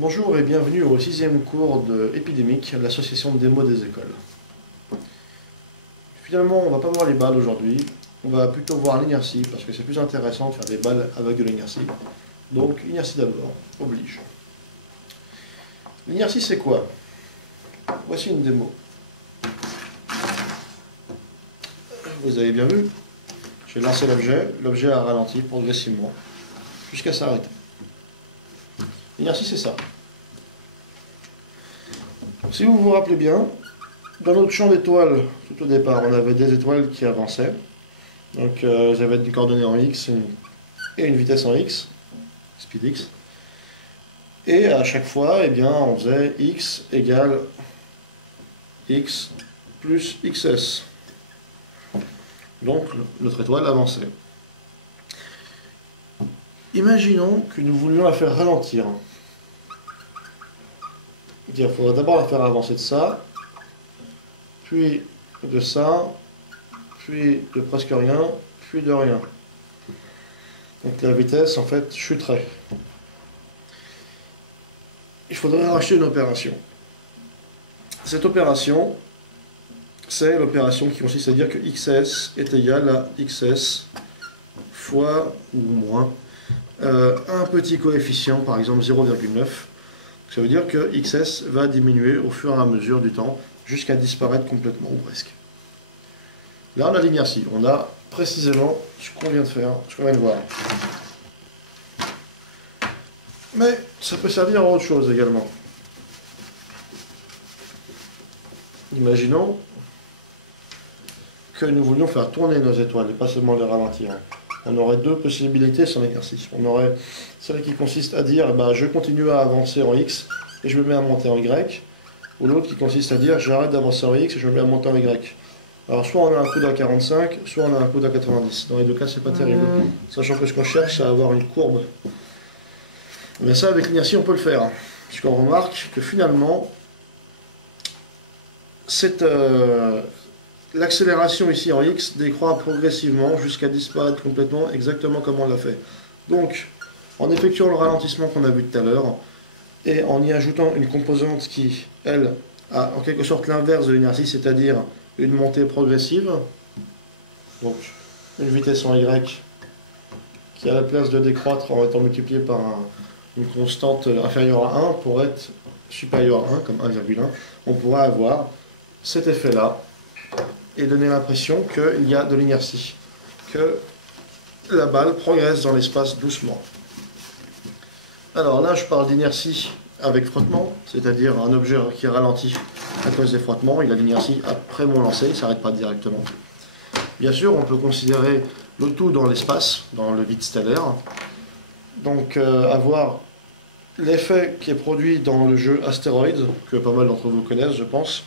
Bonjour et bienvenue au 6e cours de Épidémique, l'association de démo des écoles. Finalement, on va pas voir les balles aujourd'hui, on va plutôt voir l'inertie, parce que c'est plus intéressant de faire des balles avec de l'inertie. Donc, inertie d'abord, oblige. L'inertie, c'est quoi? Voici une démo. Vous avez bien vu, j'ai lancé l'objet a ralenti progressivement, jusqu'à s'arrêter. L'inertie, c'est ça. Si vous vous rappelez bien, dans notre champ d'étoiles, tout au départ, on avait des étoiles qui avançaient. Donc, j'avais une coordonnée en x et une vitesse en x, speed x. Et à chaque fois, eh bien, on faisait x égale x plus xs. Donc, notre étoile avançait. Imaginons que nous voulions la faire ralentir. Il faudra d'abord la faire avancer de ça, puis de ça, puis de presque rien, puis de rien. Donc la vitesse, en fait, chuterait. Il faudrait racheter une opération. Cette opération, c'est l'opération qui consiste à dire que xs est égal à xs fois ou moins un petit coefficient, par exemple 0,9. Ça veut dire que xs va diminuer au fur et à mesure du temps, jusqu'à disparaître complètement, ou presque. Là, on a l'inertie. On a précisément ce qu'on vient de faire, ce qu'on vient de voir. Mais ça peut servir à autre chose également. Imaginons que nous voulions faire tourner nos étoiles et pas seulement les ralentir. On aurait deux possibilités sans l'exercice. On aurait celle qui consiste à dire je continue à avancer en x et je me mets à monter en y, ou l'autre qui consiste à dire j'arrête d'avancer en x et je me mets à monter en y. Alors soit on a un coude à 45, soit on a un coude à 90. Dans les deux cas, c'est pas terrible. Sachant que ce qu'on cherche, c'est à avoir une courbe. Mais ça, avec l'inertie, on peut le faire. Puisqu'on remarque que finalement, l'accélération ici en x décroît progressivement jusqu'à disparaître complètement, exactement comme on l'a fait. Donc, en effectuant le ralentissement qu'on a vu tout à l'heure, et en y ajoutant une composante qui, elle, a en quelque sorte l'inverse de l'inertie, c'est-à-dire une montée progressive, donc une vitesse en y qui, à la place de décroître en étant multipliée par une constante inférieure à 1, pour être supérieure à 1, comme 1,1, on pourrait avoir cet effet-là, et donner l'impression qu'il y a de l'inertie, que la balle progresse dans l'espace doucement. Alors là, je parle d'inertie avec frottement, c'est-à-dire un objet qui ralentit à cause des frottements. Il a l'inertie après mon lancer, il ne s'arrête pas directement. Bien sûr, on peut considérer le tout dans l'espace, dans le vide stellaire. Donc avoir l'effet qui est produit dans le jeu Astéroïdes, que pas mal d'entre vous connaissent, je pense,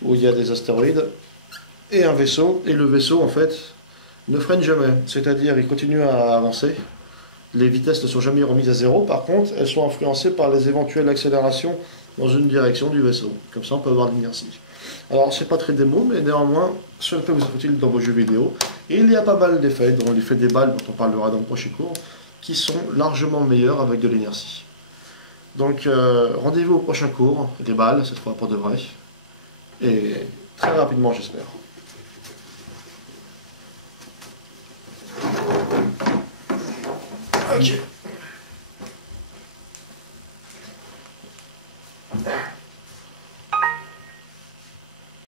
où il y a des astéroïdes, et un vaisseau, et le vaisseau, en fait, ne freine jamais. C'est-à-dire, il continue à avancer. Les vitesses ne sont jamais remises à zéro, par contre, elles sont influencées par les éventuelles accélérations dans une direction du vaisseau. Comme ça, on peut avoir de l'inertie. Alors, c'est pas très démo, mais néanmoins, cela peut vous être utile dans vos jeux vidéo. Et il y a pas mal d'effets, dont l'effet des balles, dont on parlera dans le prochain cours, qui sont largement meilleurs avec de l'inertie. Donc, rendez-vous au prochain cours, des balles, cette fois pour de vrai. Et très rapidement, j'espère. Ok.